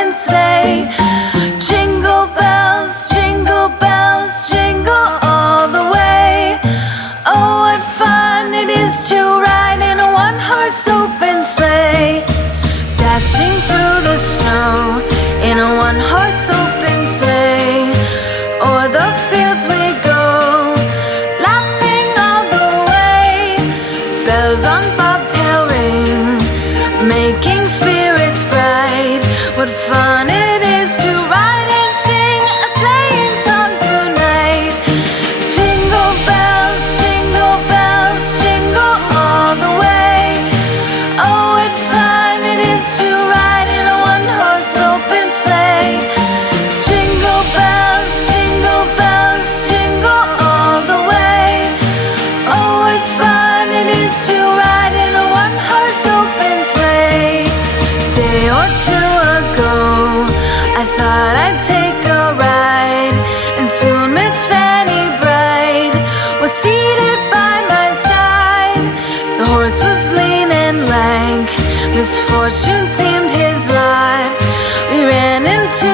open sleigh. Jingle bells, jingle all the way. Oh, what fun it is to ride in a one-horse open sleigh. Dashing through the snow in a one-horse open sleigh. O'er the fields we go, laughing all the way. Bells on bobtail ring, making spirits bright. What fun it is to ride and sing a sleighing song tonight. Jingle bells, jingle all the way. Oh, what fun it is to ride in a one-horse open sleigh. Jingle bells, jingle all the way. Oh, what fun it is to ride in a one-horse open sleigh. Day or two ago, I thought I'd take a ride, and soon Miss Fanny Bright was seated by my side. The horse was lean and lank, misfortune seemed his lot. We ran into